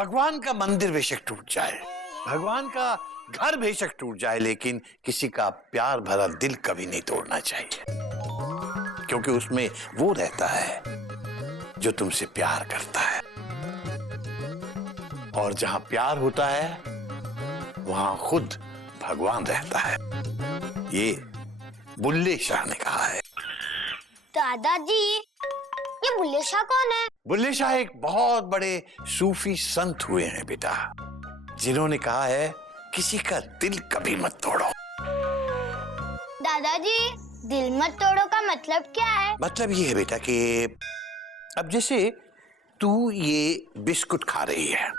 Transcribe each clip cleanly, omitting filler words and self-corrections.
भगवान का मंदिर बेशक टूट जाए, भगवान का घर बेशक टूट जाए, लेकिन किसी का प्यार भरा दिल कभी नहीं तोड़ना चाहिए, क्योंकि उसमें वो रहता है जो तुमसे प्यार करता है, और जहां प्यार होता है वहां खुद भगवान रहता है। ये बुल्ले शाह ने कहा है। दादाजी, ये बुल्ले शाह कौन है? बुल्ले शाह एक बहुत बड़े सूफी संत हुए हैं बेटा, जिन्होंने कहा है किसी का दिल कभी मत तोड़ो। दादाजी, दिल मत तोड़ो का मतलब क्या है? मतलब ये है बेटा कि अब जैसे तू ये बिस्कुट खा रही है,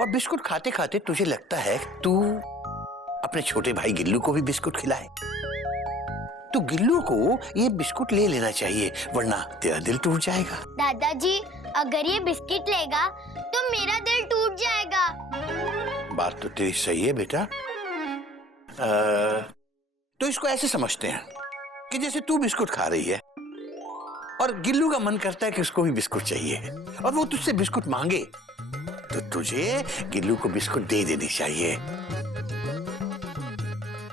और बिस्कुट खाते खाते तुझे लगता है तू अपने छोटे भाई गिल्लू को भी बिस्कुट खिलाए, तो गिल्लू को ये बिस्कुट ले लेना चाहिए, वरना तेरा दिल टूट जाएगा। दादाजी, अगर ये बिस्किट लेगा तो मेरा दिल टूट जाएगा। बात तो तेरी सही है बेटा। तो इसको ऐसे समझते हैं कि जैसे तू बिस्कुट खा रही है और गिल्लू का मन करता है कि उसको भी बिस्कुट चाहिए, और वो तुझसे बिस्कुट मांगे, तो तुझे गिल्लू को बिस्कुट दे देनी चाहिए,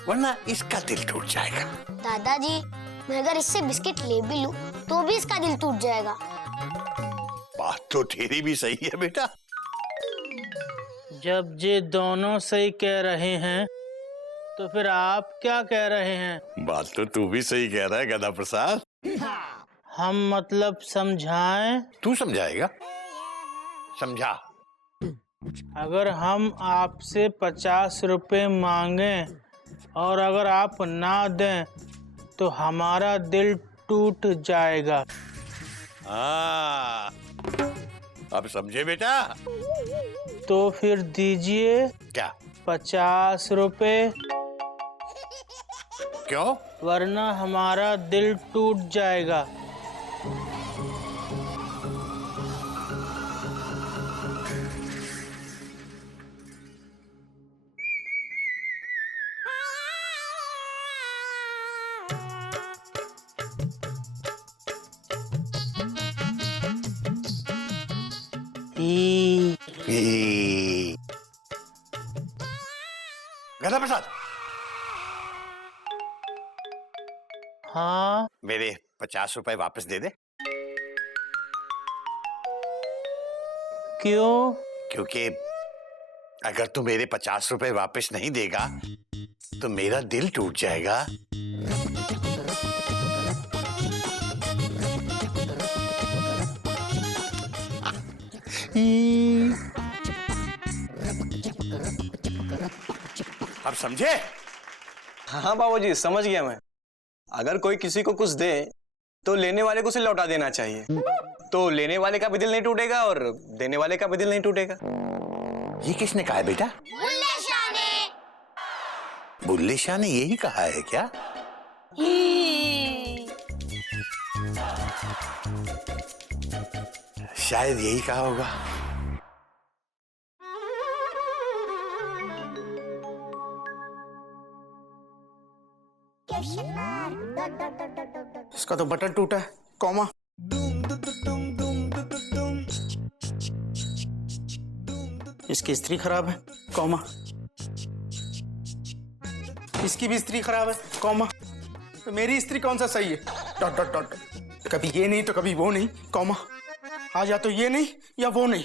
वरना इसका दिल टूट जाएगा। दादाजी, मैं अगर इससे बिस्किट ले भी लूं तो भी इसका दिल टूट जाएगा। बात तो तेरी भी सही है बेटा। जब ये दोनों सही कह रहे हैं तो फिर आप क्या कह रहे हैं? बात तो तू भी सही कह रहा है गदा प्रसाद। हम मतलब समझाएं? तू समझाएगा? समझा। अगर हम आपसे 50 रुपए मांगें और अगर आप ना दें तो हमारा दिल टूट जाएगा। हाँ, अब समझे बेटा? तो फिर दीजिए। क्या? 50 रुपए। क्यों? वरना हमारा दिल टूट जाएगा। गदा प्रसाद, हाँ, मेरे 50 रुपए वापस दे दे। क्यों? क्योंकि अगर तू मेरे 50 रुपए वापस नहीं देगा तो मेरा दिल टूट जाएगा। अब समझे? हाँ बाबूजी, समझ गया मैं। अगर कोई किसी को कुछ दे तो लेने वाले को उसे लौटा देना चाहिए, तो लेने वाले का भी दिल नहीं टूटेगा और देने वाले का भी दिल नहीं टूटेगा। ये किसने कहा है बेटा? बुल्ले शाह ने। बुल्ले शाह ने यही कहा है क्या? शायद यही कहा होगा। इसका तो बटन टूटा है, कॉमा। इसकी इस्त्री खराब है, कॉमा। इसकी भी इस्त्री खराब है, कॉमा। तो मेरी इस्त्री कौन सा सही है? Dot dot dot. कभी ये नहीं तो कभी वो नहीं, कॉमा। आज या तो ये नहीं या वो नहीं,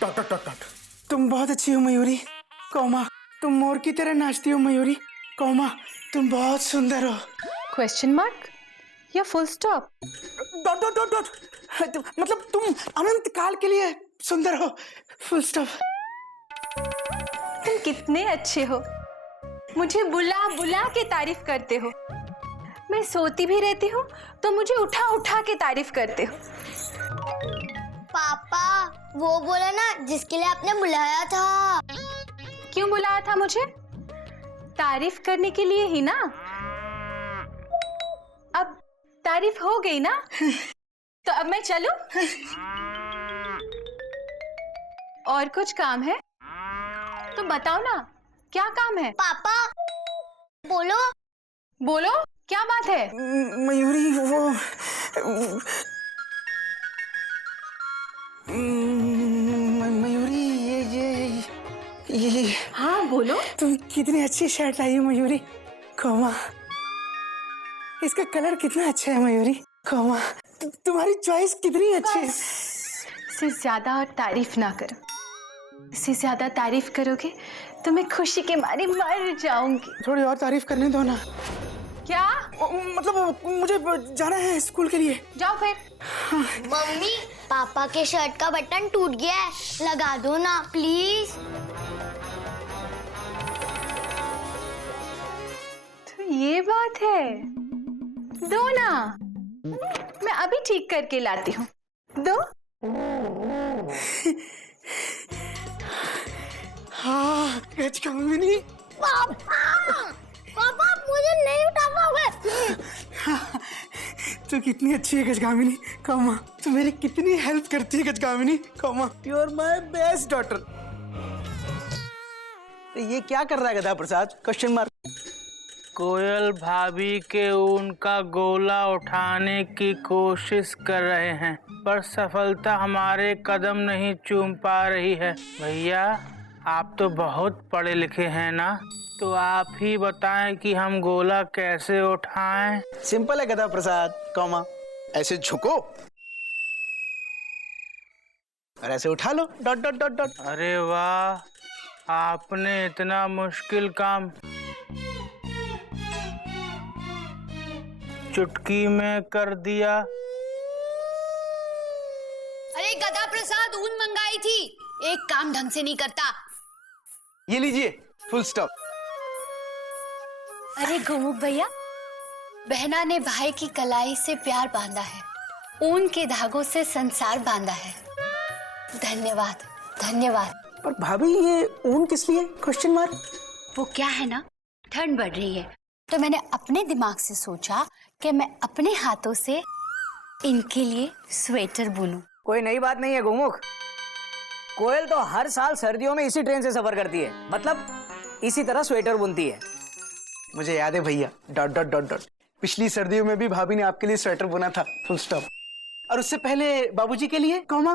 डॉट डॉट डॉट डॉट। तुम बहुत अच्छी हो मयूरी, कॉमा। तुम मोर की तरह नाचती हो मयूरी, कॉमा। तुम बहुत सुंदर हो। क्वेश्चन मार्क या full stop? Dot dot dot dot. मतलब तुम अनंत काल के लिए सुंदर हो, फुल स्टॉप। तुम कितने अच्छे हो, मुझे बुला बुला के तारीफ करते हो। मैं सोती भी रहती हूँ तो मुझे उठा उठा के तारीफ करते हो। पापा, वो बोला ना जिसके लिए आपने बुलाया था। क्यों बुलाया था मुझे? तारीफ करने के लिए ही ना। अब तारीफ हो गई ना, तो अब मैं चलूं? और कुछ काम है तो बताओ ना, क्या काम है? पापा, बोलो। बोलो, क्या बात है? मयूरी, वो मयूरी, ये ये हाँ बोलो। तुम कितनी अच्छी शर्ट लाई हो मयूरी, कोमा। इसका कलर कितना अच्छा है मयूरी, कोमा। तुम्हारी चॉइस कितनी अच्छी है। इससे ज्यादा और तारीफ ना करो, इससे ज्यादा तारीफ करोगे तो मैं खुशी के मारे मर जाऊंगी। थोड़ी और तारीफ करने दो ना। क्या? मतलब मुझे जाना है स्कूल के लिए। जाओ फिर। मम्मी, पापा के शर्ट का बटन टूट गया है, लगा दो ना प्लीज। तो ये बात है, दो ना, मैं अभी ठीक करके लाती हूँ, दो। हाँ गजकामिनी। पापा मुझे नहीं उठा पाओगे। तू कितनी अच्छी है गजकामिनी, कोमा। तू मेरी कितनी हेल्प करती है Gajkamini, comma. You are my best daughter. ये क्या कर रहा है गधा प्रसाद? Question mark. कोयल भाभी के ऊन का गोला उठाने की कोशिश कर रहे हैं, पर सफलता हमारे कदम नहीं चूम पा रही है। भैया आप तो बहुत पढ़े लिखे हैं ना, तो आप ही बताएं कि हम गोला कैसे उठाएं। सिंपल है गधा प्रसाद, कॉमा। ऐसे झुको और ऐसे उठा लो, डॉट डॉट डॉट डॉट। अरे वाह, आपने इतना मुश्किल काम चुटकी में कर दिया। अरे गधा प्रसाद, ऊन मंगाई थी, एक काम ढंग से नहीं करता। ये लीजिए, फुल स्टॉप। अरे गोमुख भैया, बहना ने भाई की कलाई से प्यार बांधा है, ऊन के धागों से संसार बांधा है। धन्यवाद धन्यवाद। पर भाभी ये ऊन किस लिए? Question mark. वो क्या है ना, ठंड बढ़ रही है, तो मैंने अपने दिमाग से सोचा कि मैं अपने हाथों से इनके लिए स्वेटर बुनूं। कोई नई बात नहीं है गोमुख। कोयल तो हर साल सर्दियों में इसी ट्रेन से सफर करती है, मतलब इसी तरह स्वेटर बुनती है। मुझे याद है भैया, डॉट डॉट डॉट डॉट। पिछली सर्दियों में भी भाभी ने आपके लिए स्वेटर बुना था, फुल स्टॉप। और उससे पहले बाबूजी के लिए, कॉमा।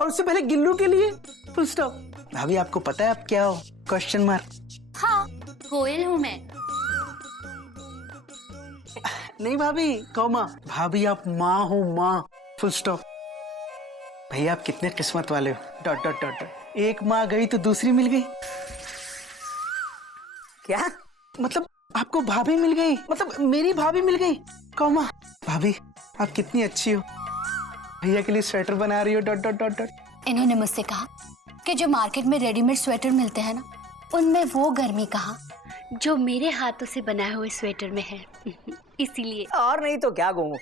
और उससे पहले गिल्लू के लिए, फुल स्टॉप। भाभी आपको पता है आप क्या हो? Question mark. हाँ, कोयल हूँ मैं। नहीं भाभी, कॉमा। भाभी आप माँ हो, माँ, फुल स्टॉप। भैया आप कितने किस्मत वाले हो, डॉट डॉट डॉट डॉट। एक माँ गई तो दूसरी मिल गई। क्या? मतलब आपको भाभी मिल गई, मतलब मेरी भाभी मिल गई, कॉमा। भाभी आप कितनी अच्छी हो, भैया के लिए स्वेटर बना रही हो, डॉट डॉट डॉट डॉट। इन्होंने मुझसे कहा कि जो मार्केट में रेडीमेड स्वेटर मिलते हैं ना, उनमें वो गर्मी कहाँ जो मेरे हाथों से बनाए हुए स्वेटर में है। इसीलिए। और नहीं तो क्या गोमुख,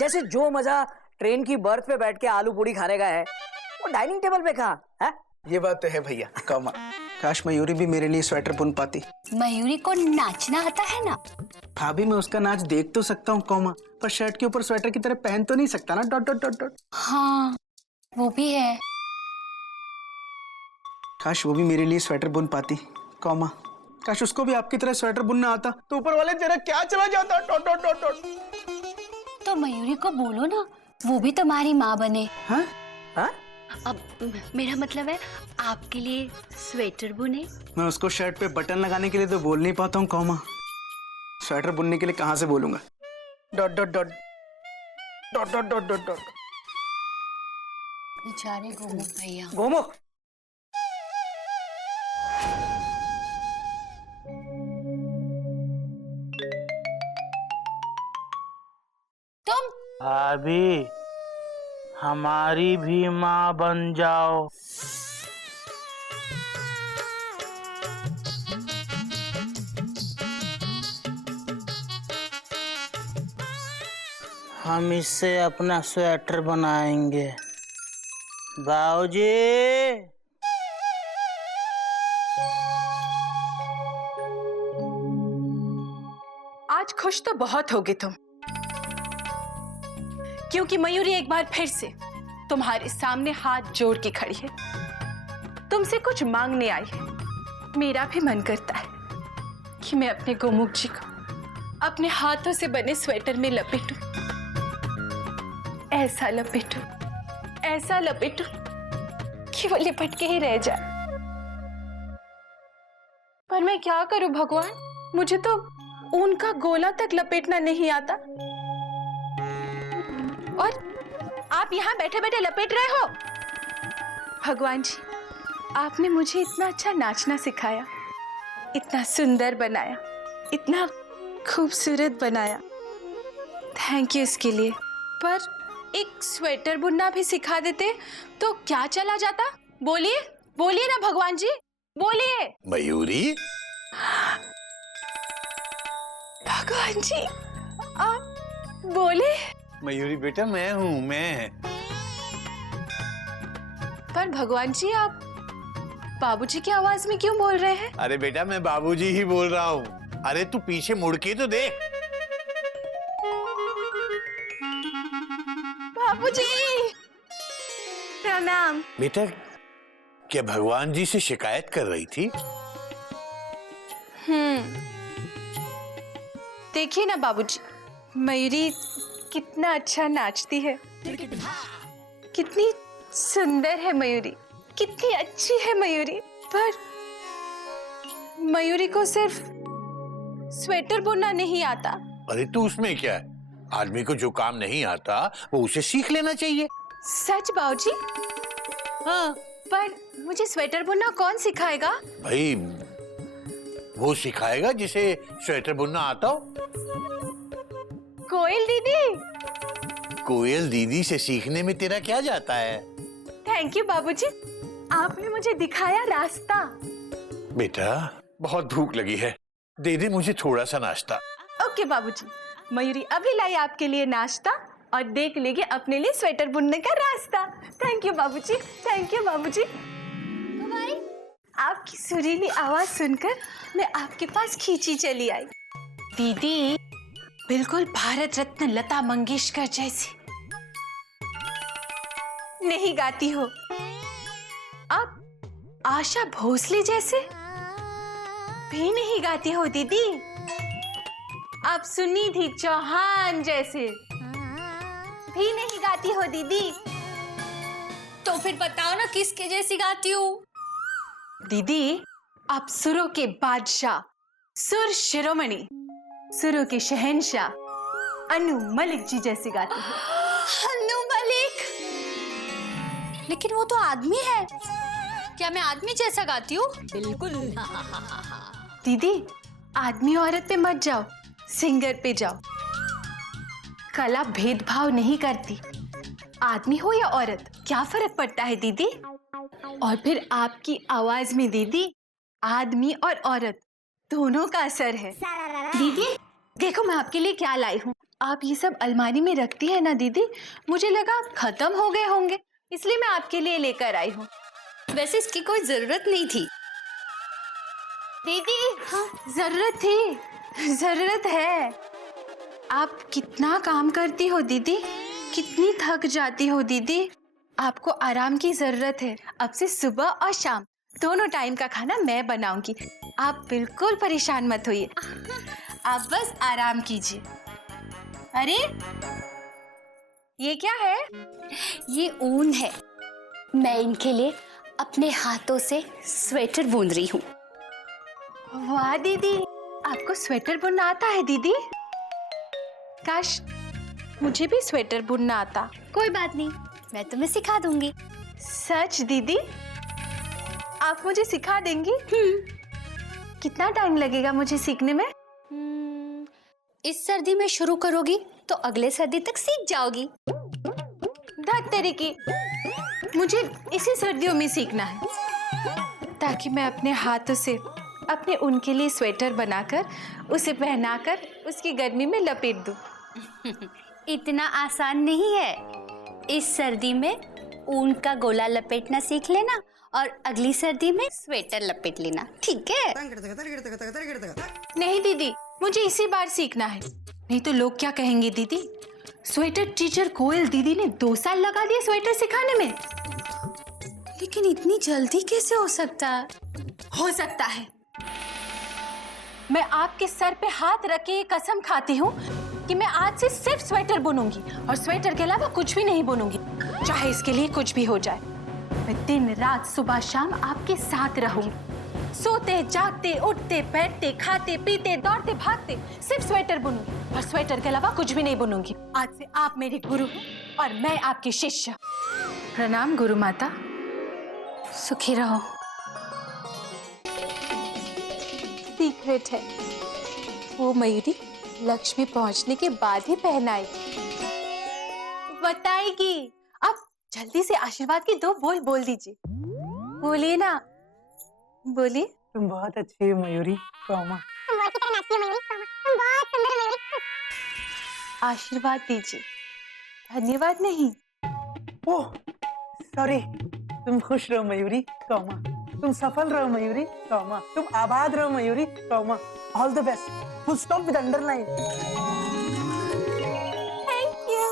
जैसे जो मजा ट्रेन की बर्थ पे बैठ के आलू पूड़ी खाने का है, वो डाइनिंग टेबल पे कहाँ है? ये बात तो है भैया, कॉमा। काश मयूरी भी मेरे लिए स्वेटर बुन पाती। मयूरी को नाचना आता है ना। भाभी मैं उसका नाच देख तो सकता हूँ, कॉमा, पर शर्ट के ऊपर स्वेटर की तरह पहन तो नहीं सकता ना, डॉट डॉट डॉट डॉट। हाँ वो भी है। काश वो भी मेरे लिए स्वेटर बुन पाती, कॉमा। काश उसको भी आपकी तरह स्वेटर बुनना आता, तो ऊपर वाले तेरा क्या चला जाता, डॉट डॉट डॉट डॉट। तो मयूरी को बोलो ना, वो भी तुम्हारी माँ बने। हाँ हाँ? अब मेरा मतलब है आपके लिए स्वेटर बुने। मैं उसको शर्ट पे बटन लगाने के लिए तो बोल नहीं पाता हूँ, कॉमा। स्वेटर बुनने के लिए कहाँ से बोलूंगा, dot dot dot dot dot dot dot dot. बेचारे गोमुख भैया। गोमुख, तुम भाभी हमारी भी माँ बन जाओ। हम इससे अपना स्वेटर बनाएंगे। बाबूजी, आज खुश तो बहुत होगे तुम, क्योंकि मयूरी एक बार फिर से तुम्हारे सामने हाथ जोड़ के खड़ी है, तुमसे कुछ मांगने आई है। मेरा भी मन करता है कि मैं अपने गोमुख जी को अपने हाथों से बने स्वेटर में लपेटूं, ऐसा लपेटूं कि वो लिपट के ही रह जाए। पर मैं क्या करूं भगवान, मुझे तो ऊन का गोला तक लपेटना नहीं आता। और आप यहाँ बैठे बैठे लपेट रहे हो। भगवान जी, आपने मुझे इतना अच्छा नाचना सिखाया, इतना सुंदर बनाया, इतना खूबसूरत बनाया। थैंक यू इसके लिए। पर एक स्वेटर बुनना भी सिखा देते तो क्या चला जाता? बोलिए बोलिए ना भगवान जी, बोलिए। मयूरी, भगवान जी आप बोले। मयूरी बेटा मैं हूँ मैं। पर भगवान जी आप बाबूजी की आवाज में क्यों बोल रहे हैं? अरे बेटा मैं बाबूजी ही बोल रहा हूँ। अरे तू पीछे मुड़ के तो देख। बाबूजी प्रणाम। बेटा क्या भगवान जी से शिकायत कर रही थी? देखिए ना बाबूजी, मयूरी कितना अच्छा नाचती है, कितनी सुंदर है मयूरी, कितनी अच्छी है मयूरी। पर मयूरी को सिर्फ स्वेटर बुनना नहीं आता। अरे तू उसमें क्या है, आदमी को जो काम नहीं आता वो उसे सीख लेना चाहिए। सच बाबूजी? हाँ, पर मुझे स्वेटर बुनना कौन सिखाएगा? भाई वो सिखाएगा जिसे स्वेटर बुनना आता हो। कोयल दीदी। कोयल दीदी से सीखने में तेरा क्या जाता है? थैंक यू बाबूजी, आपने मुझे दिखाया रास्ता। बेटा बहुत भूख लगी है, दे दे मुझे थोड़ा सा नाश्ता। ओके बाबूजी, मयूरी अभी लाई आपके लिए नाश्ता और देख लेंगे अपने लिए स्वेटर बुनने का रास्ता। थैंक यू बाबूजी, थैंक यू बाबूजी। आपकी सुरीली आवाज सुनकर मैं आपके पास खींची चली आई। दीदी बिल्कुल भारत रत्न लता मंगेशकर जैसी नहीं गाती हो, आप आशा भोसले जैसे भी नहीं गाती हो दीदी, आप सुनिधि चौहान जैसे भी नहीं गाती हो दीदी। तो फिर बताओ ना किसके जैसी गाती हूँ? दीदी आप सुरों के बादशाह, सुर शिरोमणि, सुरों के शहंशाह अनु मलिक जी जैसी गाती हो। अनु मलिक? लेकिन वो तो आदमी है, क्या मैं आदमी जैसा गाती हूँ? बिल्कुल। दीदी आदमी औरत पे मत जाओ, सिंगर पे जाओ। कला भेदभाव नहीं करती, आदमी हो या औरत क्या फर्क पड़ता है दीदी। और फिर आपकी आवाज में दीदी आदमी और औरत दोनों का असर है। दीदी देखो मैं आपके लिए क्या लाई हूँ। आप ये सब अलमारी में रखती है ना दीदी, मुझे लगा खत्म हो गए होंगे, इसलिए मैं आपके लिए लेकर आई हूँ। वैसे इसकी कोई जरूरत नहीं थी दीदी। हाँ जरूरत थी, जरूरत है। आप कितना काम करती हो दीदी, कितनी थक जाती हो दीदी, आपको आराम की जरूरत है। अब से सुबह और शाम दोनों टाइम का खाना मैं बनाऊंगी, आप बिल्कुल परेशान मत होइए, आप बस आराम कीजिए। अरे ये क्या है? ये ऊन है, मैं इनके लिए अपने हाथों से स्वेटर बुन रही हूँ। वाह दीदी, आपको स्वेटर बुनना आता है दीदी? काश मुझे भी स्वेटर बुनना आता। कोई बात नहीं, मैं तुम्हें सिखा दूंगी। सच दीदी? आप मुझे सिखा देंगी? कितना टाइम लगेगा मुझे सीखने में? इस सर्दी में शुरू करोगी तो अगले सर्दी तक सीख जाओगी। धत तेरी की, मुझे इसी सर्दियों में सीखना है ताकि मैं अपने हाथों से अपने उनके लिए स्वेटर बनाकर उसे पहनाकर उसकी गर्मी में लपेट दूं। इतना आसान नहीं है। इस सर्दी में ऊन का गोला लपेटना सीख लेना और अगली सर्दी में स्वेटर लपेट लेना, ठीक है? नहीं दीदी, मुझे इसी बार सीखना है, नहीं तो लोग क्या कहेंगे दीदी। स्वेटर टीचर कोयल दीदी ने 2 साल लगा दिए स्वेटर सिखाने में। लेकिन इतनी जल्दी कैसे हो सकता है? हो सकता है। मैं आपके सर पे हाथ रख के ये कसम खाती हूँ कि मैं आज से सिर्फ स्वेटर बुनूंगी और स्वेटर के अलावा कुछ भी नहीं बुनूंगी, चाहे इसके लिए कुछ भी हो जाए। मैं दिन रात सुबह शाम आपके साथ रहूंगी। सोते जागते उठते बैठते खाते पीते दौड़ते भागते सिर्फ स्वेटर बुनूंगी और स्वेटर के अलावा कुछ भी नहीं बुनूंगी। आज से आप मेरे गुरु हैं और मैं आपकी शिष्य। प्रणाम गुरु माता, सुखी रहो। सीक्रेट है, वो मयूरी लक्ष्मी पहुंचने के बाद ही पहनाई बताएगी। अब जल्दी से आशीर्वाद की 2 बोल बोल दीजिए। बोलिए ना, बोलिए। तुम बहुत अच्छी है मयूरी, कौमा। आशीर्वाद दीजिए, धन्यवाद नहीं। Oh sorry. तुम खुश रहो मयूरी, कौमा। तुम सफल रहो मयूरी, कौमा। तुम आबाद रहो Mayuri, comma. All the best. Full stop with underline. Thank you.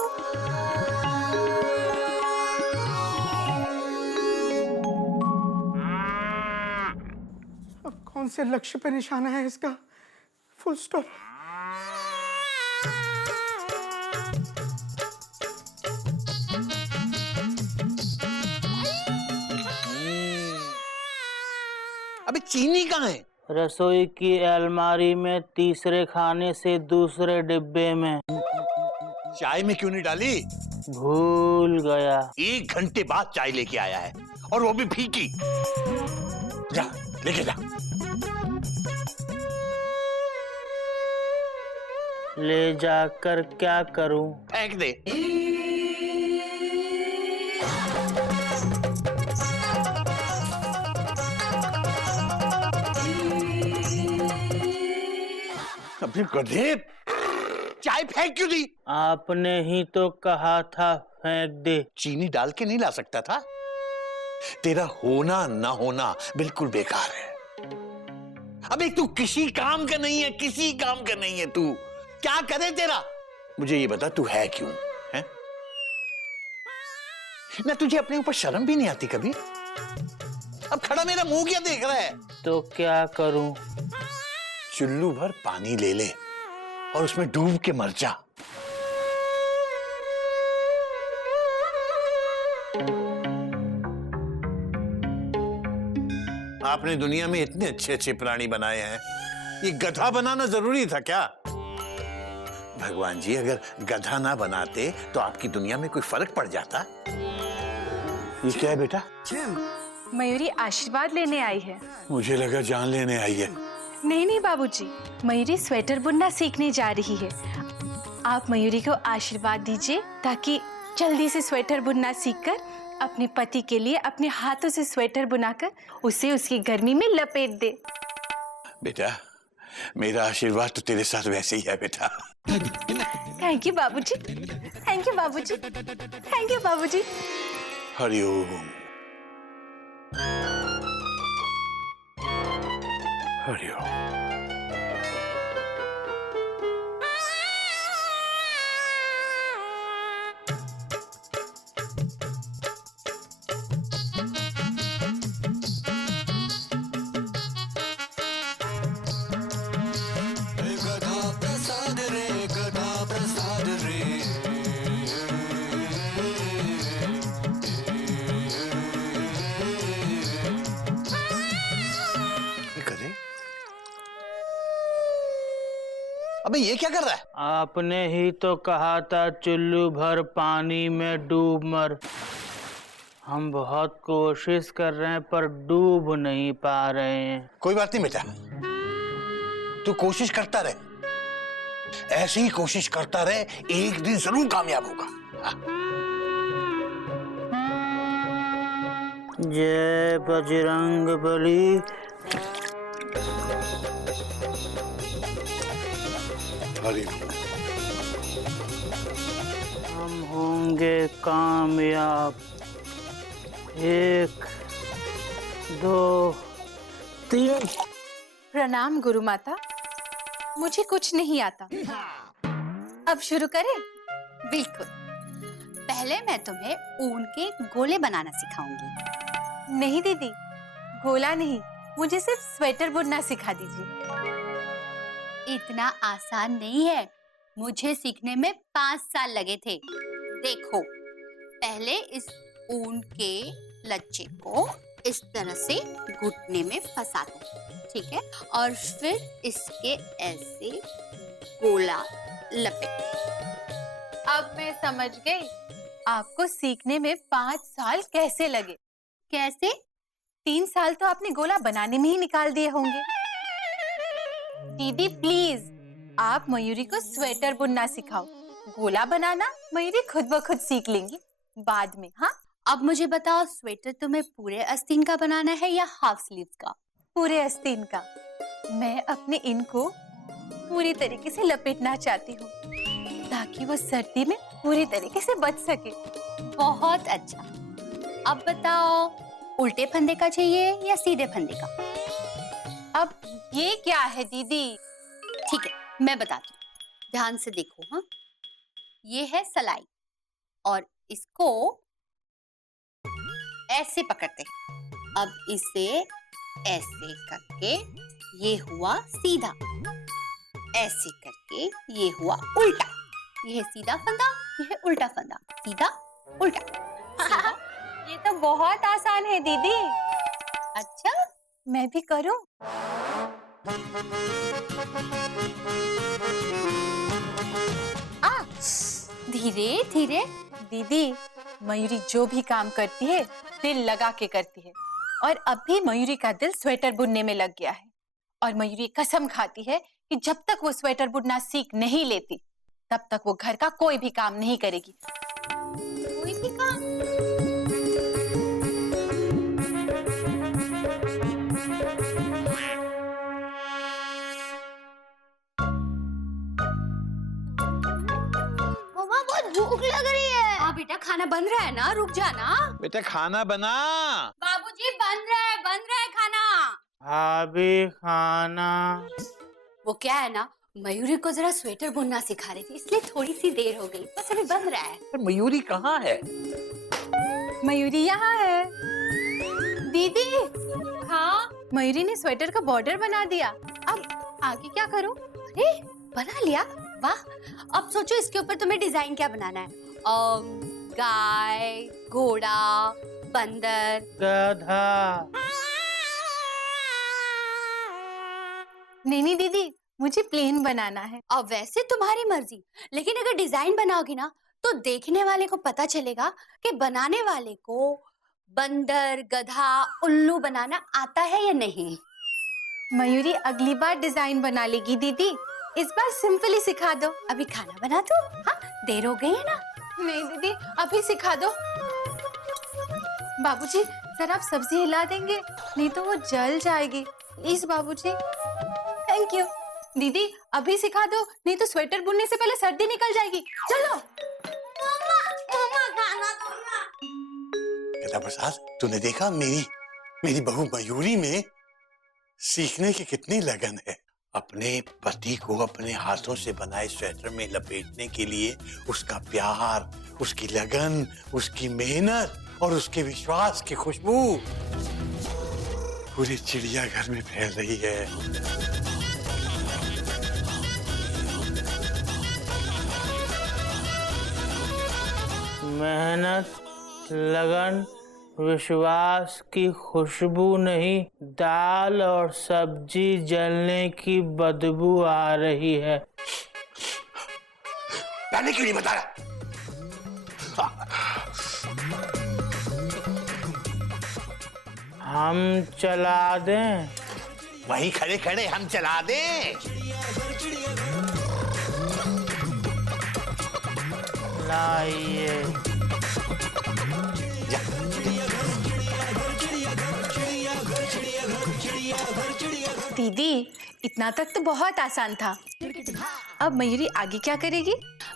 अब कौन से लक्ष्य पे निशाना है इसका? Full stop. अबे चीनी कहाँ है? रसोई की अलमारी में, तीसरे खाने से दूसरे डिब्बे में। चाय में क्यों नहीं डाली? भूल गया। 1 घंटे बाद चाय लेके आया है और वो भी फीकी। जा लेके जा। ले जाकर क्या करूं? फेंक दे। अबे गधे, चाय फेंक क्यों दी? आपने ही तो कहा था फेंक दे। चीनी डाल के नहीं ला सकता था? तेरा होना ना होना बिल्कुल बेकार है। अबे तू किसी काम का नहीं है, किसी काम का नहीं है। तू क्या करे तेरा? मुझे ये बता, तू है क्यों? है ना? तुझे अपने ऊपर शर्म भी नहीं आती कभी? अब खड़ा मेरा मुंह क्या देख रहा है? तो क्या करूं? चुल्लू भर पानी ले ले और उसमें डूब के मर जा। आपने दुनिया में इतने अच्छे अच्छे प्राणी बनाए हैं, ये गधा बनाना जरूरी था क्या? भगवान जी, अगर गधा ना बनाते तो आपकी दुनिया में कोई फर्क पड़ जाता? ये क्या है बेटा? मयूरी आशीर्वाद लेने आई है। मुझे लगा जान लेने आई है। नहीं नहीं बाबूजी, मयूरी स्वेटर बुनना सीखने जा रही है। आप मयूरी को आशीर्वाद दीजिए ताकि जल्दी से स्वेटर बुनना सीखकर अपने पति के लिए अपने हाथों से स्वेटर बुनाकर उसे उसकी गर्मी में लपेट दे। बेटा, मेरा आशीर्वाद तो तेरे साथ वैसे ही है बेटा। थैंक यू बाबूजी, थैंक यू बाबूजी, थैंक यू बाबूजी। हरिओम हरिओम। अबे ये क्या कर रहा है? आपने ही तो कहा था चुल्लू भर पानी में डूब मर। हम बहुत कोशिश कर रहे हैं पर डूब नहीं पा रहे हैं। कोई बात नहीं बेटा, तू कोशिश करता रहे, ऐसी ही कोशिश करता रहे, एक दिन जरूर कामयाब होगा। जय बजरंग बली। हम होंगे कामयाब। 1 2 3। प्रणाम गुरु माता, मुझे कुछ नहीं आता। अब शुरू करें? बिल्कुल। पहले मैं तुम्हें ऊन के गोले बनाना सिखाऊंगी। नहीं दीदी, गोला नहीं, मुझे सिर्फ स्वेटर बुनना सिखा दीजिए। इतना आसान नहीं है, मुझे सीखने में 5 साल लगे थे। देखो, पहले इस ऊन के लच्छे को इस तरह से घुटने में फंसाते हैं, ठीक है? और फिर इसके ऐसे गोला लपेटते। अब मैं समझ गई आपको सीखने में 5 साल कैसे लगे। कैसे? 3 साल तो आपने गोला बनाने में ही निकाल दिए होंगे। दीदी प्लीज आप मयूरी को स्वेटर बुनना सिखाओ। गोला बनाना मयूरी खुद ब खुद सीख लेंगी बाद में। हाँ, अब मुझे बताओ, स्वेटर तुम्हें पूरे आस्तीन का बनाना है या हाफ स्लीव्स का? पूरे आस्तीन का। मैं अपने इन को पूरी तरीके से लपेटना चाहती हूँ ताकि वो सर्दी में पूरी तरीके से बच सके। बहुत अच्छा। अब बताओ, उल्टे फंदे का चाहिए या सीधे फंदे का? अब ये क्या है दीदी? ठीक है, मैं बताती हूँ, ध्यान से देखो। हाँ, ये है सलाई और इसको ऐसे पकड़ते हैं। अब इसे ऐसे करके ये हुआ सीधा, ऐसे करके ये हुआ उल्टा। ये है सीधा फंदा, ये है उल्टा फंदा, सीधा उल्टा। सीधा। ये तो बहुत आसान है दीदी। अच्छा, मैं भी करूं? धीरे धीरे। दीदी मयूरी जो भी काम करती है दिल लगा के करती है, और अब भी मयूरी का दिल स्वेटर बुनने में लग गया है। और मयूरी कसम खाती है कि जब तक वो स्वेटर बुनना सीख नहीं लेती तब तक वो घर का कोई भी काम नहीं करेगी। कोई भी काम? मम्मा बहुत भूख लग रही है। हाँ बेटा, खाना बन रहा है ना, रुक जाना। बेटा खाना बना। बाबूजी, बन रहा है खाना। भाभी खाना। वो क्या है ना, मयूरी को जरा स्वेटर बुनना सिखा रही थी, इसलिए थोड़ी सी देर हो गई, बस अभी बन रहा है। मयूरी कहाँ है? मयूरी यहाँ है। दीदी हाँ, मयूरी ने स्वेटर का बॉर्डर बना दिया। अब आगे क्या करूं? अरे बना लिया, वाह। अब सोचो इसके ऊपर तुम्हें डिजाइन क्या बनाना है? गाय, घोड़ा, बंदर, गधा। नहीं दीदी, मुझे प्लेन बनाना है। अब वैसे तुम्हारी मर्जी, लेकिन अगर डिजाइन बनाओगी ना तो देखने वाले को पता चलेगा कि बनाने वाले को बंदर, गधा, उल्लू बनाना आता है या नहीं। मयूरी अगली बार डिजाइन बना लेगी दीदी, इस बार सिंपल ही सिखा दो। अभी खाना बना दो। हाँ, देर हो गई है ना। नहीं दीदी, अभी सिखा दो। बाबूजी जरा आप सब्जी हिला देंगे, नहीं तो वो जल जाएगी। प्लीज बाबूजी। Thank you. दीदी अभी सिखा दो, नहीं तो स्वेटर बुनने से पहले सर्दी निकल जाएगी। चलो। मम्मा खाना दो ना। गदा प्रसाद, तूने देखा मेरी बहू मयूरी में सीखने की कितनी लगन है। अपने पति को अपने हाथों से बनाए स्वेटर में लपेटने के लिए उसका प्यार, उसकी लगन, उसकी मेहनत और उसके विश्वास की खुशबू पूरे चिड़ियाघर में फैल रही है। मेहनत, लगन, विश्वास की खुशबू नहीं, दाल और सब्जी जलने की बदबू आ रही है। मैंने क्यों नहीं बताया? हम चला दें? वहीं खड़े खड़े हम चला दें। लाइए। दीदी इतना तक तो बहुत आसान था। अब मयूरी आगे क्या करेगी?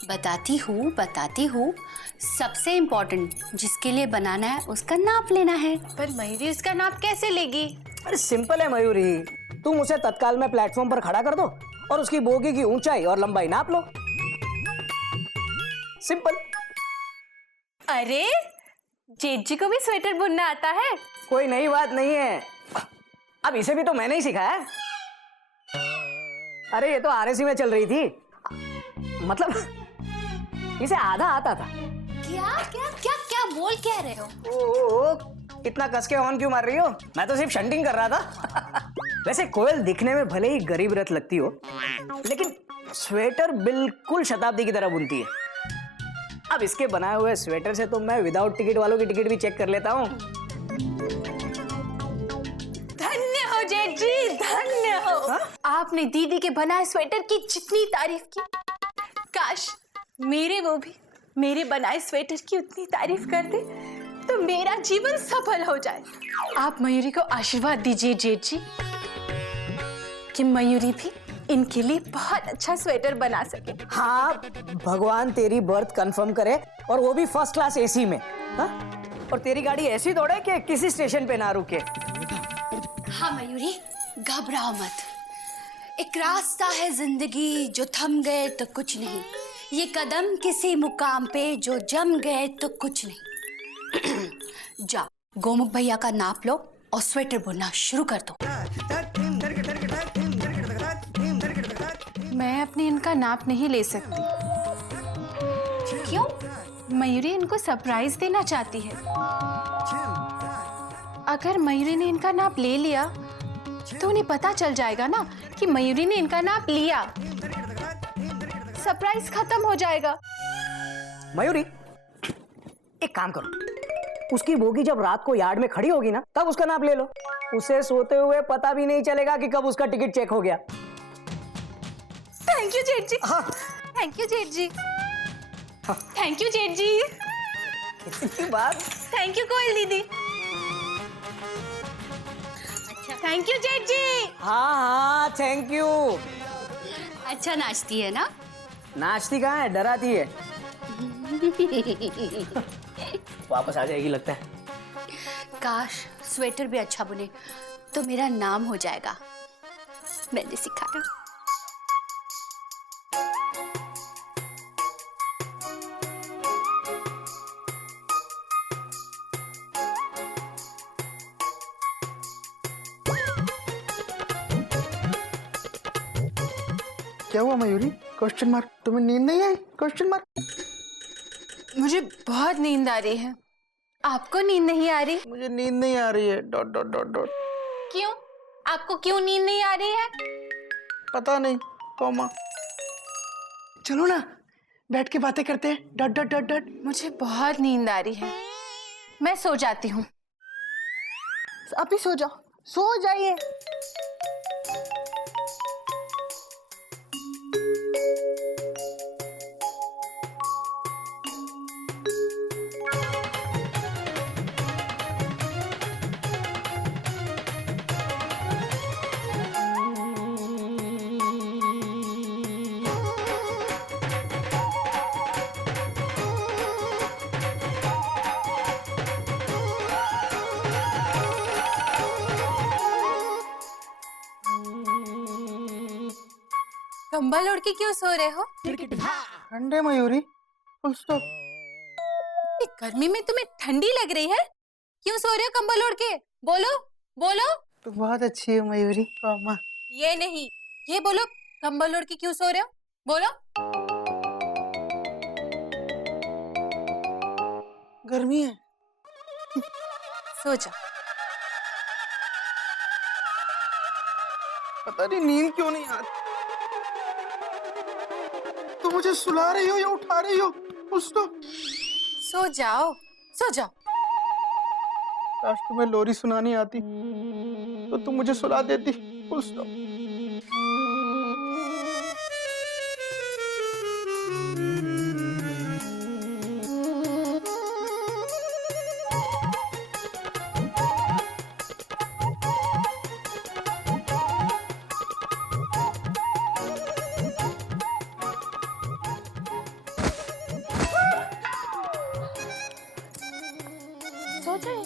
बताती हूँ। सबसे इम्पोर्टेंट, जिसके लिए बनाना है उसका नाप लेना है। पर मयूरी उसका नाप कैसे लेगी? अरे सिंपल है मयूरी, तुम उसे तत्काल में प्लेटफॉर्म पर खड़ा कर दो और उसकी बोगी की ऊंचाई और लंबाई नाप लो। सिंपल। अरे जेठ जी को भी स्वेटर बुनना आता है। कोई नई बात नहीं है, अब इसे भी तो मैंने ही सिखाया है। अरे ये तो आरएसी में चल रही थी, मतलब इसे आधा आता था। क्या क्या क्या क्या बोल क्या रहे हो? ओ, इतना कस के ऑन क्यों मार रही हो? मैं तो सिर्फ शंटिंग कर रहा था। वैसे कोयल दिखने में भले ही गरीब रथ लगती हो, लेकिन स्वेटर बिल्कुल शताब्दी की तरह बुनती है। अब इसके बनाए हुए स्वेटर से तो मैं विदाउट टिकट वालों की टिकट भी चेक कर लेता हूँ। धन्य हो जेठ जी, धन्य हो। आपने दीदी के बनाए स्वेटर की जितनी तारीफ की, काश मेरे वो भी मेरे बनाए स्वेटर की उतनी तारीफ कर दे तो मेरा जीवन सफल हो जाए। आप मयूरी को आशीर्वाद दीजिए जेठ जी कि मयूरी भी इनके लिए बहुत अच्छा स्वेटर बना सके। हाँ, भगवान तेरी बर्थ कंफर्म करे और वो भी फर्स्ट क्लास एसी में। हाँ? और तेरी गाड़ी ऐसी दौड़े कि किसी स्टेशन पे ना रुके। हाँ मयूरी, घबराओ मत। एक रास्ता है जिंदगी, जो थम गए तो कुछ नहीं। ये कदम किसी मुकाम पे, जो जम गए तो कुछ नहीं। जा गोमुख भैया का नाप लो और स्वेटर बुनना शुरू कर दो। मैं अपने इनका नाप नहीं ले सकती। क्यों? मयूरी इनको सरप्राइज देना चाहती है। अगर मयूरी ने इनका नाप ले लिया तो उन्हें पता चल जाएगा ना कि मयूरी ने इनका नाप लिया। सरप्राइज खत्म हो जाएगा। मयूरी, एक काम करो, उसकी बोगी जब रात को यार्ड में खड़ी होगी ना, तब उसका नाप ले लो। उसे सोते हुए पता भी नहीं चलेगा कि कब उसका टिकट चेक हो गया। थैंक यू जेठ जी। हाँ। थैंक यू जेठ जी। थैंक यू जेठ जी। कितनी बात। थैंक यू कोयल दीदी। अच्छा, थैंक यू जेठ जी। हाँ हाँ, थैंक यू। अच्छा नाचती है ना? नाचती कहाँ है, डराती है। वापस आ जाएगी लगता है। काश स्वेटर भी अच्छा बुने तो मेरा नाम हो जाएगा। मैंने सिखाया। क्या हुआ मयूरी? Question mark. तुम्हें नींद नहीं आई? Question mark. मुझे बहुत नींद आ रही है। आपको नींद नहीं आ रही? मुझे नींद नहीं आ रही है। Dot dot dot dot. क्यों? आपको क्यों नींद नहीं आ रही है? पता नहीं, कॉमा। चलो ना, बैठ के बातें करते हैं। Dot dot dot dot. मुझे बहुत नींद आ रही है, मैं सो जाती हूँ। अभी सो जाओ, सो जाइए। कंबल ओढ़ के क्यों सो रहे हो? ठंडे मयूरी, फुल स्टॉप। इतनी गर्मी में तुम्हें ठंडी लग रही है? क्यों सो रहे हो कंबल ओढ़ के? बोलो बोलो। तो बहुत अच्छी है मयूरी, कॉमा। ये नहीं, ये बोलो, कंबल ओढ़ के क्यों सो रहे हो? बोलो। गर्मी है। सो जाओ। पता नहीं नींद क्यों नहीं आती। तो मुझे सुला रही हो या उठा रही हो? कुछ तो। सो जाओ, सो जाओ। काश तुम्हें लोरी सुनानी आती तो तुम मुझे सुला देती। Full stop. सो जाओ।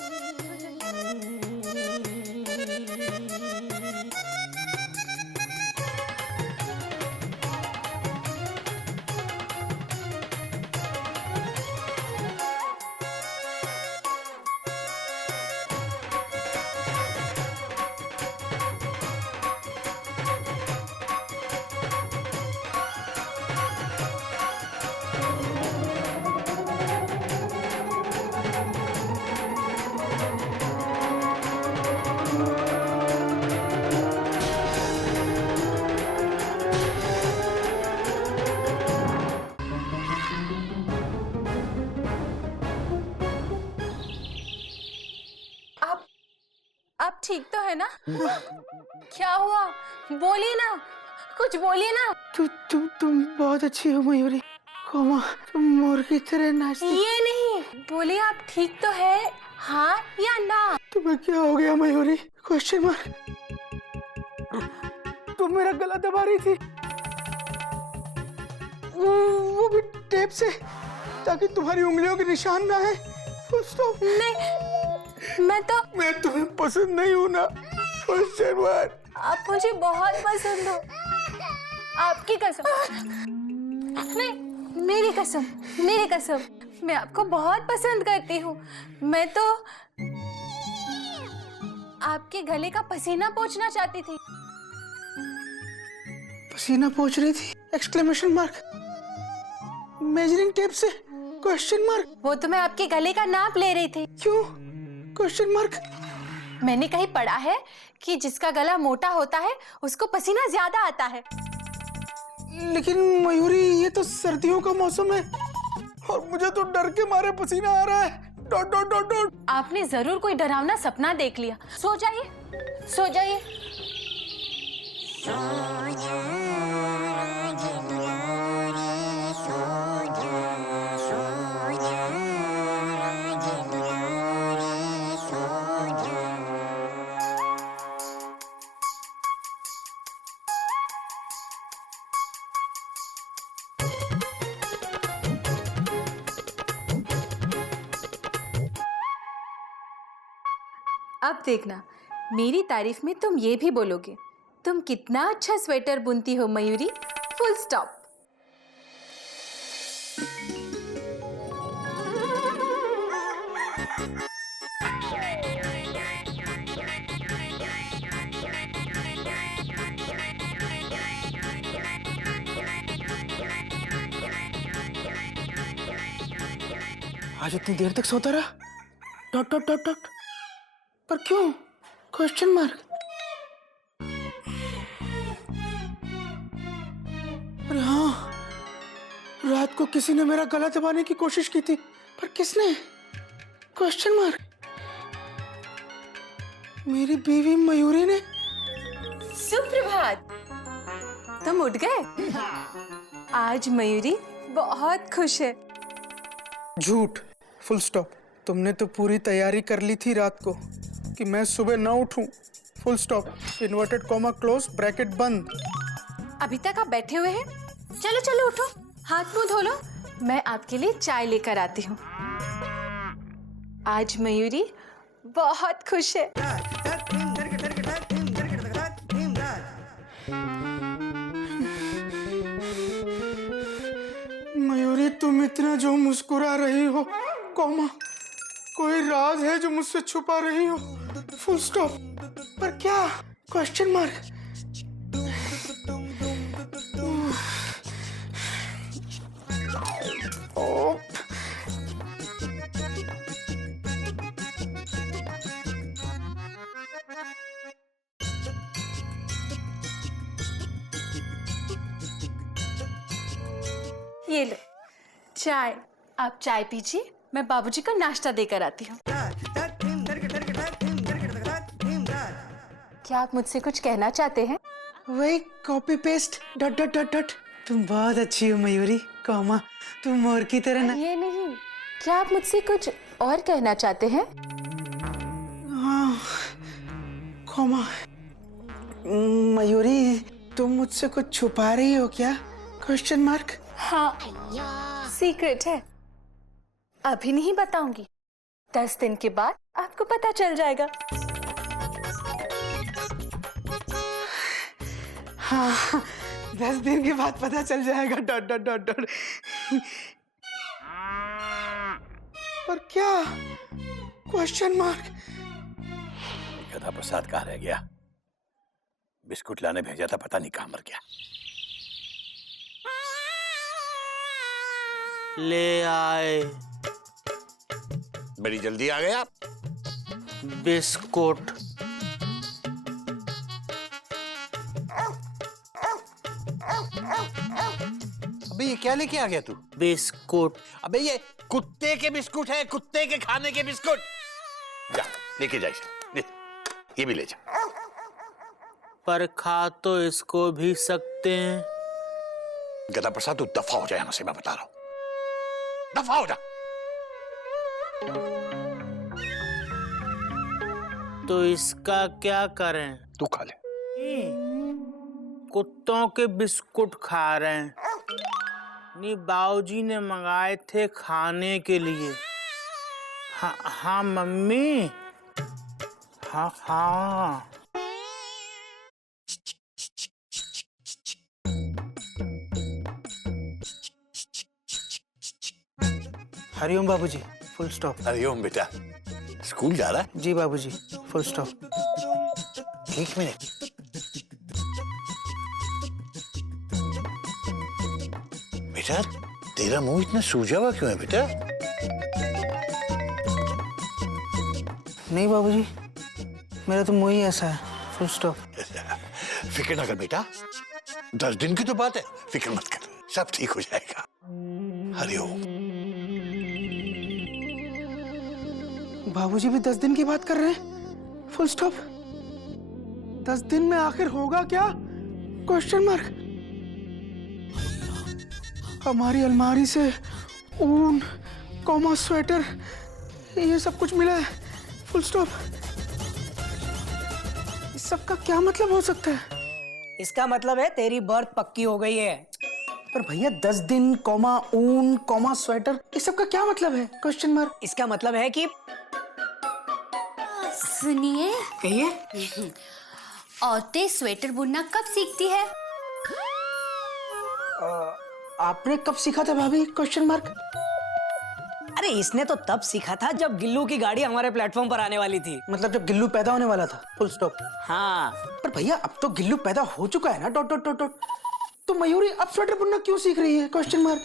है ना? क्या हुआ? बोलिए ना, कुछ बोलिए ना। तुम बहुत अच्छी हो मयूरी। कोमा, तुम मोर की तरह नाचती। ये नहीं, बोलिए आप ठीक तो है, हाँ या ना? तुम्हें क्या हो गया मयूरी? Question mark. तुम मेरा गला दबा रही थी, वो भी टेप से, ताकि तुम्हारी उंगलियों के निशान ना है। नहीं, मैं तुम्हें पसंद नहीं हूँ ना। Question mark. आप मुझे बहुत पसंद हो, आपकी कसम। नहीं, मेरी कसम, मेरी कसम, मैं आपको बहुत पसंद करती हूँ। मैं तो आपके गले का पसीना पोंछना चाहती थी। पसीना पोंछ रही थी? Exclamation mark. मेजरिंग टेप से? Question mark. वो तो मैं आपके गले का नाप ले रही थी। क्यों? Question mark. मैंने कहीं पढ़ा है कि जिसका गला मोटा होता है उसको पसीना ज्यादा आता है। लेकिन मयूरी, ये तो सर्दियों का मौसम है और मुझे तो डर के मारे पसीना आ रहा है। Dot dot dot dot. आपने जरूर कोई डरावना सपना देख लिया। सो जाइए, सो जाइए। अब देखना, मेरी तारीफ में तुम ये भी बोलोगे, तुम कितना अच्छा स्वेटर बुनती हो मयूरी। Full stop. आज इतनी देर तक सोता रहा? Dot dot dot dot. पर क्यों? Question mark. अरे हाँ, रात को किसी ने मेरा गला दबाने की कोशिश की थी, पर किसने? Question mark. मेरी बीवी मयूरी ने। सुप्रभात, तुम उठ गए? आज मयूरी बहुत खुश है। झूठ। Full stop. तुमने तो पूरी तैयारी कर ली थी रात को कि मैं सुबह ना उठूं। Full stop. Inverted comma close, bracket बंद। अभी तक आप बैठे हुए हैं? चलो चलो उठो, हाथ मुंह धो लो, मैं आपके लिए चाय लेकर आती हूँ। आज मयूरी बहुत खुश है। मयूरी, तुम इतना जो मुस्कुरा रही हो, कॉमा, कोई राज है जो मुझसे छुपा रही हो। Full stop. पर क्या? Question mark. ये लो चाय, आप चाय पीजिए, मैं बाबूजी को नाश्ता देकर आती हूँ। क्या आप मुझसे कुछ कहना चाहते हैं? वही copy paste. Dot dot dot dot. तुम बहुत अच्छी हो मयूरी, कॉमा, तुम मोर की तरह ना। ये नहीं, क्या आप मुझसे कुछ और कहना चाहते हैं? हाँ, कॉमा, मयूरी, तुम मुझसे कुछ छुपा रही हो क्या? Question mark. हाँ, सीक्रेट है, अभी नहीं बताऊंगी, 10 दिन के बाद आपको पता चल जाएगा। हाँ, 10 दिन के बाद पता चल जाएगा। Dot dot dot dot. पर क्या? Question mark. गधा प्रसाद कहाँ रह गया? बिस्कुट लाने भेजा था, पता नहीं कहाँ मर गया। ले आए बड़ी जल्दी आ गया। बिस्कुट। अबे ये क्या लेके आ गया तू? बिस्कुट। अबे ये कुत्ते के बिस्कुट है, कुत्ते के खाने के बिस्कुट। जा लेके जा इसे, ले, ये भी ले जा। पर खा तो इसको भी सकते हैं। गदा प्रसाद, तू दफा हो जाए यहाँ से, मैं बता रहा हूं, दफा हो जा। तो इसका क्या करें? तू खा ले। कुत्तों के बिस्कुट खा रहे हैं। नहीं, बाबूजी ने मंगाए थे खाने के लिए। हाँ हाँ मम्मी, हाँ हाँ। हरिओम बाबूजी, फुल स्टॉप। हरिओम बेटा, स्कूल जा रहा है? जी बाबूजी, फुल स्टॉप। एक मिनट, बेटा तेरा मुंह इतना सूजा हुआ क्यों है बेटा? नहीं बाबूजी, मेरा तो मुंह ही ऐसा है, फुल स्टॉप। फिक्र ना कर बेटा, 10 दिन की तो बात है, फिक्र मत कर, सब ठीक हो जाएगा। हरिओम। बाबूजी भी 10 दिन की बात कर रहे हैं, फुल स्टॉप। 10 दिन में आखिर होगा क्या? Question mark. हमारी अलमारी से ऊन, कॉमा स्वेटर, ये सब कुछ मिला है, फुल स्टॉप। इस सब का क्या मतलब हो सकता है? इसका मतलब है तेरी बर्थ पक्की हो गई है। पर भैया 10 दिन, कॉमा ऊन, कॉमा स्वेटर, इस सब का क्या मतलब है? Question mark. इसका मतलब है कि सुनिए, कहिए। औरतें स्वेटर बुनना कब सीखती है? आपने कब सीखा था भाभी? Question mark. अरे इसने तो तब सीखा था जब गिल्लू की गाड़ी हमारे प्लेटफॉर्म पर आने वाली थी। मतलब जब गिल्लू पैदा होने वाला था, फुल स्टॉप। हाँ। पर भैया अब तो गिल्लू पैदा हो चुका है ना, डॉट डॉट डॉट डॉट। तो मयूरी अब स्वेटर बुनना क्यों सीख रही है? Question mark.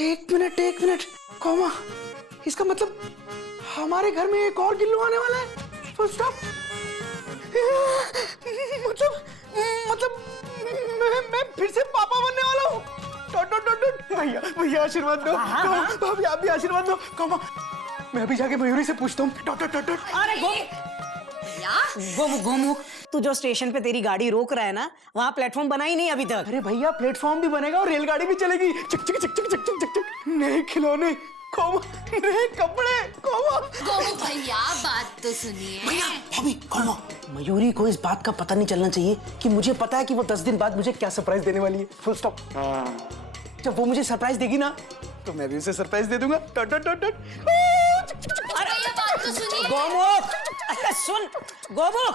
एक मिनट, कॉमा, इसका मतलब हमारे घर में एक और गिल्लू आने वाला है, फुल स्टॉप। मतलब मैं फिर से पापा बनने वाला हूँ, डॉट डॉट डॉट डॉट। भैया आशीर्वाद दो, भाभी आप भी आशीर्वाद दो, कॉमा। मैं अभी जाके मयूरी से पूछता हूँ, डॉट डॉट डॉट डॉट। अरे गोमुख, तू जो स्टेशन पे तेरी गाड़ी रोक रहा है ना, वहाँ प्लेटफॉर्म बना ही नहीं अभी तक। अरे भैया प्लेटफॉर्म भी बनेगा और रेलगाड़ी भी चलेगी। चक चक चक चक चक चक चक चक। नए खिलौने, कॉमा, नए कपड़े, कॉमा। गोमू भैया, बात तो सुनिए। भाभी, कॉमा। मयूरी को इस बात का पता नहीं चलना चाहिए कि मुझे पता है कि वो 10 दिन बाद मुझे क्या सरप्राइज देने वाली है, फुल स्टॉप। जब वो मुझे सरप्राइज देगी ना, तो मैं भी उसे सरप्राइज दे दूंगा, डॉट डॉट डॉट डॉट। अरे ये बात तो सुनिए। गोमुख, अरे सुन गोमुख।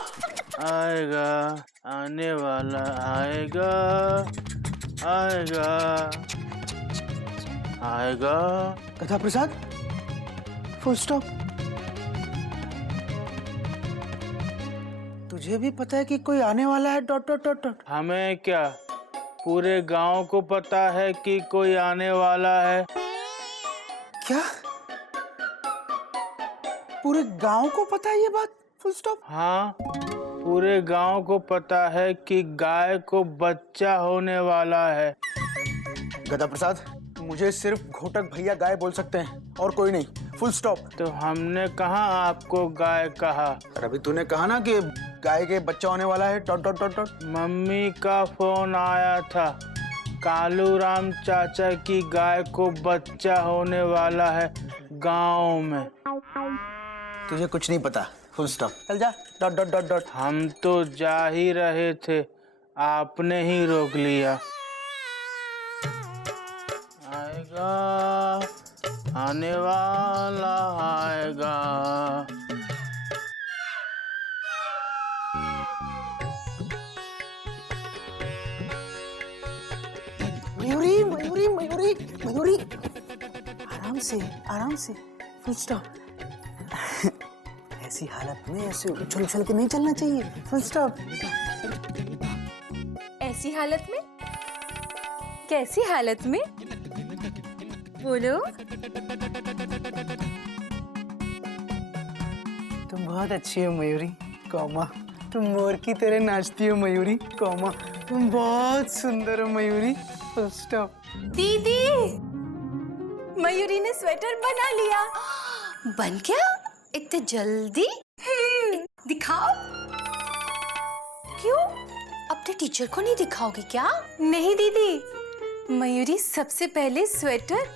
आएगा, आने वाला आएगा, आएगा, आएगा। कथा प्रसाद, फुल स्टॉप। तुझे भी पता है कि कोई आने वाला है, डॉट डॉट डॉट डॉट। हमें क्या, पूरे गांव को पता है कि कोई आने वाला है। क्या पूरे गांव को पता है ये बात, फुल स्टॉप? हाँ, पूरे गांव को पता है कि गाय को बच्चा होने वाला है। गदा प्रसाद, मुझे सिर्फ घोटक भैया गाय बोल सकते हैं और कोई नहीं, फुल स्टॉप। तो हमने कहाँ आपको गाय कहा? और अभी तूने कहा ना कि गाय के बच्चा होने वाला है, dot dot dot dot. Mummy का फोन आया था, कालू राम चाचा की गाय को बच्चा होने वाला है गांव में। तुझे कुछ नहीं पता, फुल स्टॉप। चल जा, डॉट डॉट डॉट डॉट। हम तो जा ही रहे थे, आपने ही रोक लिया। आएगा, आने वाला आएगा। मयूरी मयूरी मयूरी मयूरी, आराम से, फुल स्टॉप। ऐसी हालत में ऐसे उछल उछल के नहीं चलना चाहिए, फुल स्टॉप। ऐसी हालत में? कैसी हालत में? बोलो। तुम बहुत अच्छी हो मयूरी, कॉमा। तुम मोर की तरह नाचती हो मयूरी, कॉमा। तुम बहुत सुंदर हो मयूरी, फुल स्टॉप। दीदी, मयूरी ने स्वेटर बना लिया। बन गया इतने जल्दी? दिखाओ। क्यों? अपने टीचर को नहीं दिखाओगे क्या? नहीं दीदी, मयूरी सबसे पहले स्वेटर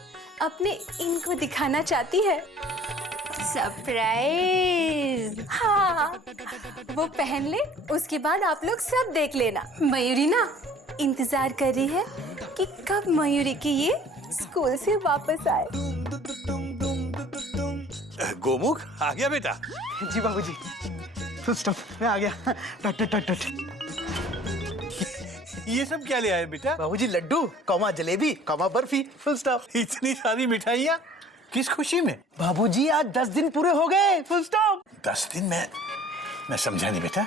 अपने इनको दिखाना चाहती है। सरप्राइज। हाँ, वो पहन ले, उसके बाद आप लोग सब देख लेना। मयूरी ना इंतजार कर रही है कि कब मयूरी की ये स्कूल से वापस आए। गोमुख आ गया बेटा। जी बाबूजी। फुल स्टॉप, मैं आ गया। Dot dot dot dot. ये सब क्या ले आए बेटा? बाबूजी लड्डू, कौमा जलेबी, कौमा बर्फी, फुल स्टॉप। इतनी सारी मिठाइयाँ किस खुशी में? बाबूजी आज 10 दिन पूरे हो गए, फुल स्टॉप। 10 दिन मैं समझा नहीं बेटा।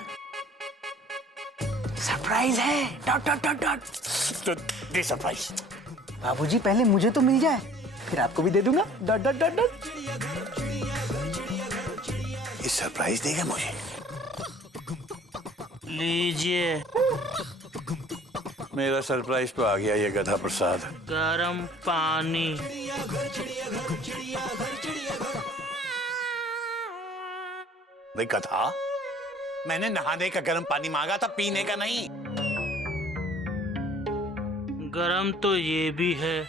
सरप्राइज है, डॉट डॉट डॉट डॉट। तो दे सरप्राइज। बाबूजी पहले मुझे तो मिल जाए, फिर आपको भी दे दूंगा, डॉट डॉट डॉट डॉट। ये सरप्राइज देगा मुझे? लीजिए मेरा सरप्राइज तो आ गया, ये गधा प्रसाद। गरम पानी। भाई गधा, मैंने नहाने का गर्म पानी मांगा था, पीने का नहीं। गरम तो ये भी है।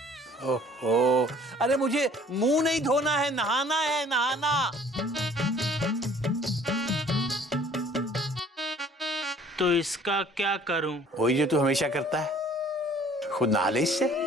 ओहो, अरे मुझे मुंह नहीं धोना है, नहाना है, नहाना। तो इसका क्या करूं? वही जो तू हमेशा करता है, खुद नहा ले इससे।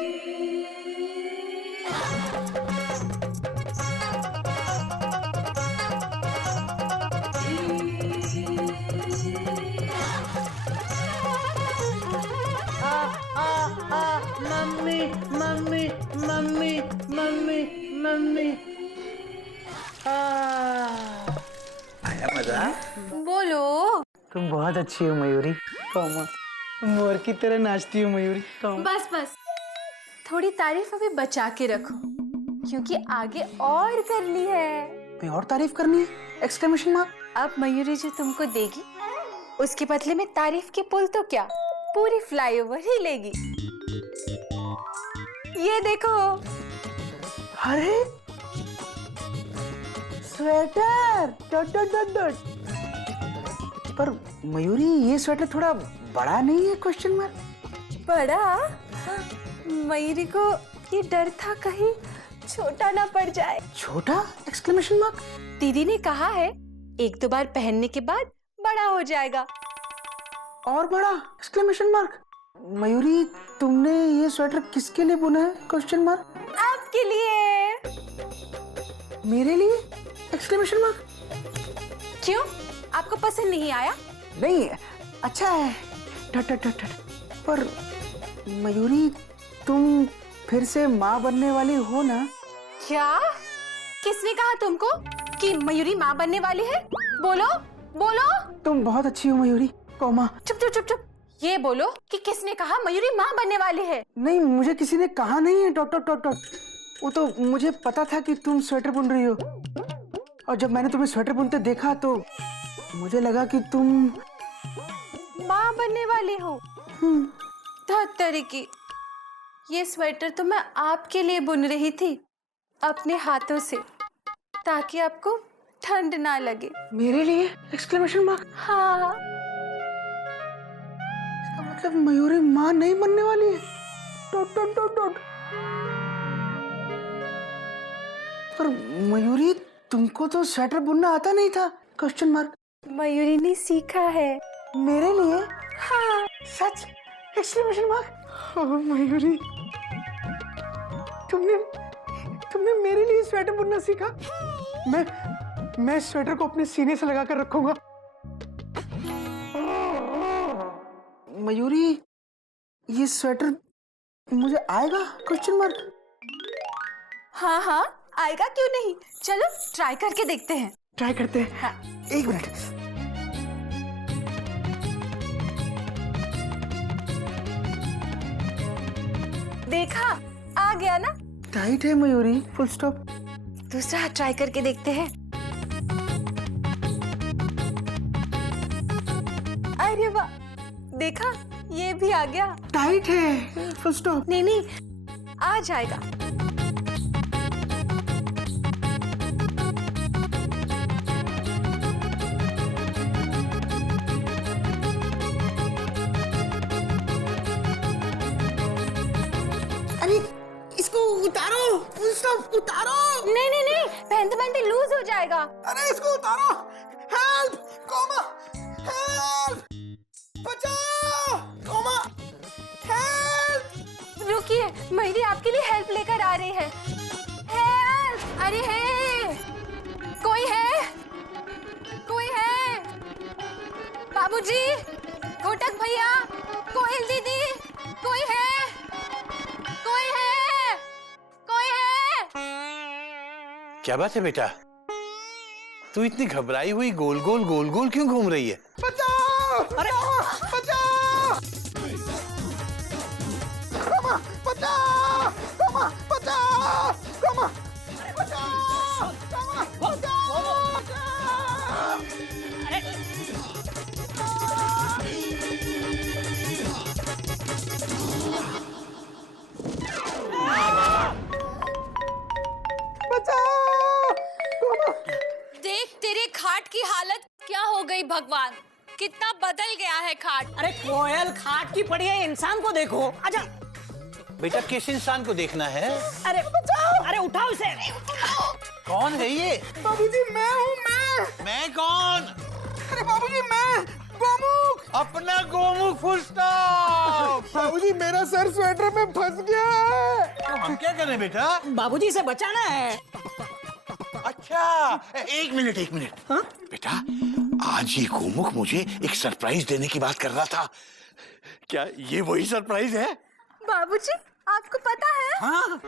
Mummy mummy mummy mummy mummy. आया मजा? बोलो। तुम बहुत अच्छी हो मयूरी, कौमा। मोर की तरह नाचती हो मयूरी, कौमा। बस बस, थोड़ी तारीफ अभी बचा के रखो, क्योंकि आगे और करनी है। कोई और तारीफ करनी है? Exclamation mark. अब मयूरी जो तुमको देगी, उसके बदले में तारीफ के पुल तो क्या, पूरी फ्लाईओवर ही लेगी। ये देखो। अरे sweater, dot dot dot dot. पर मयूरी ये स्वेटर थोड़ा बड़ा नहीं है? Question mark. बड़ा? मयूरी को ये डर था कहीं छोटा ना पड़ जाए। छोटा? Exclamation mark. दीदी ने कहा है 1-2 बार पहनने के बाद बड़ा हो जाएगा। और बड़ा? Exclamation mark. मयूरी तुमने ये स्वेटर किसके लिए बुना है? Question mark. आपके लिए। मेरे लिए? Exclamation mark. क्यों, आपको पसंद नहीं आया? नहीं, अच्छा है, डॉट डॉट डॉट डॉट। पर मयूरी तुम फिर से माँ बनने वाली हो ना? क्या? किसने कहा तुमको कि मयूरी माँ बनने वाली है? बोलो बोलो। तुम बहुत अच्छी हो मयूरी, कौमा। चुप चुप चुप चुप। ये बोलो कि किसने कहा मयूरी माँ बनने वाली है? नहीं, मुझे किसी ने कहा नहीं है, डॉट डॉट डॉट डॉट। वो तो मुझे पता था कि तुम स्वेटर बुन रही हो, और जब मैंने तुम्हें स्वेटर बुनते देखा तो मुझे लगा कि तुम माँ बनने वाली हो। धत्तरी की, ये स्वेटर तो मैं आपके लिए बुन रही थी अपने हाथों से, ताकि आपको ठंड ना लगे। मेरे लिए? Exclamation mark. हाँ। इसका मतलब मयूरी माँ नहीं बनने वाली है, डॉट डॉट डॉट डॉट। पर मयूरी तुमको तो स्वेटर बुनना आता नहीं था? Question mark. मयूरी ने सीखा है। मेरे लिए? हाँ। सच? Exclamation mark. ओह मयूरी, तुमने मेरे लिए स्वेटर बुनना सीखा। मैं स्वेटर को अपने सीने से लगा कर रखूंगा। मयूरी ये स्वेटर मुझे आएगा? Question mark. हाँ हाँ आएगा, क्यों नहीं। चलो ट्राई करके देखते हैं। ट्राई करते हैं। हाँ। 1 मिनट। देखा, आ गया ना। टाइट है मयूरी, फुल स्टॉप। दूसरा हाथ ट्राई करके देखते हैं। अरे वाह, देखा, ये भी आ गया। टाइट है, फुल स्टॉप। नहीं नहीं, आ जाएगा। स्टॉप, उतारो। नहीं नहीं नहीं, पहनते पहनते लूज हो जाएगा। अरे इसको उतारो। हेल्प कोमा, हेल्प, बचाओ कोमा, हेल्प। रुकिए, मेरी आपके लिए हेल्प लेकर आ रही है। हेल्प! अरे है, कोई है? कोई है? बाबूजी, घोटक भैया, कोयल दीदी, कोई है? कोई है? कोई है? क्या बात है बेटा, तू इतनी घबराई हुई गोल गोल क्यों घूम रही है? बचाओ, अरे बचाओ, कोमा बचाओ, कोमा बचाओ, कोमा बचाओ, कोमा बचाओ। देख तेरे खाट की हालत क्या हो गई भगवान, कितना बदल गया है खाट। अरे कोयल खाट की पड़ी है, इंसान को देखो। आजा। बेटा किस इंसान को देखना है? अरे अरे उठाओ इसे। कौन है ये? बाबूजी मैं हूँ। मैं कौन? अरे बाबूजी मैं गोमुख। अपना गोमुख फुल स्टॉप। बाबूजी मेरा सर स्वेटर में फंस गया है। तो हम क्या करें बेटा? बाबूजी से बचाना है। अच्छा, एक मिनट हाँ? बेटा, आज ये गोमुख मुझे एक सरप्राइज देने की बात कर रहा था। क्या ये वही सरप्राइज है? बाबूजी, आपको पता है? हाँ?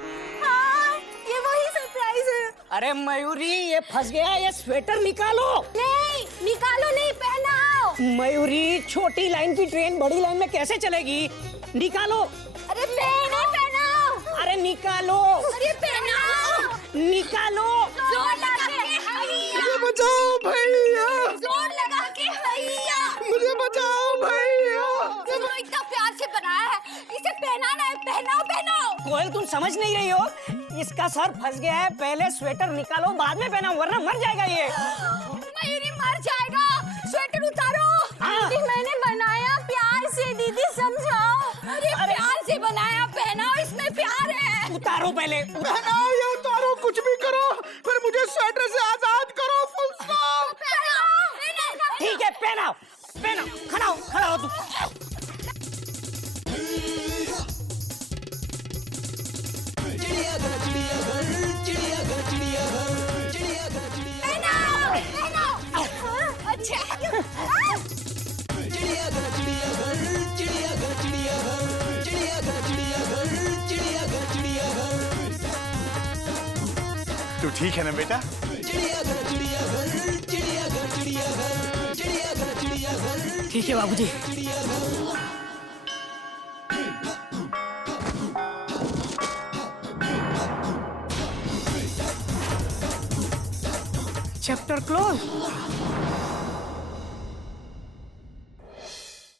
हाँ, ये वही सरप्राइज है। अरे मयूरी, ये फंस गया, ये स्वेटर निकालो। नहीं, निकालो नहीं, पहनाओ। मयूरी, छोटी लाइन की ट्रेन बड़ी लाइन में कैसे चलेगी? निकालो। अरे पहनाओ। अरे निकालो। अरे पहनाओ। निकालो। जोर लगा के भैया। मुझे बचाओ भैया। जोर लगा के भैया। मुझे बचाओ भैया। इसको इतना प्यार से बनाया है, इसे पहनाना है, पहनाओ पहनाओ। कोयल तुम समझ नहीं रही हो, इसका सर फंस गया है, पहले स्वेटर निकालो बाद में पहनाओ, वरना मर जाएगा ये। मयूरी मर जाएगा, स्वेटर उतारो। हाँ। दीदी मैंने बनाया प्यार से, दीदी समझाओ। अरे प्यार से बनाया, पहनाओ, इसमें प्यार है। उतारो पहले। पहनाओ या उतारो, कुछ भी करो, पर मुझे स्वेटर से आजाद करो। Full stop. ठीक है, पहनाओ पहनाओ, खड़ा हो तू। तू ठीक है ना बेटा? ठीक है बाबूजी। Chapter close.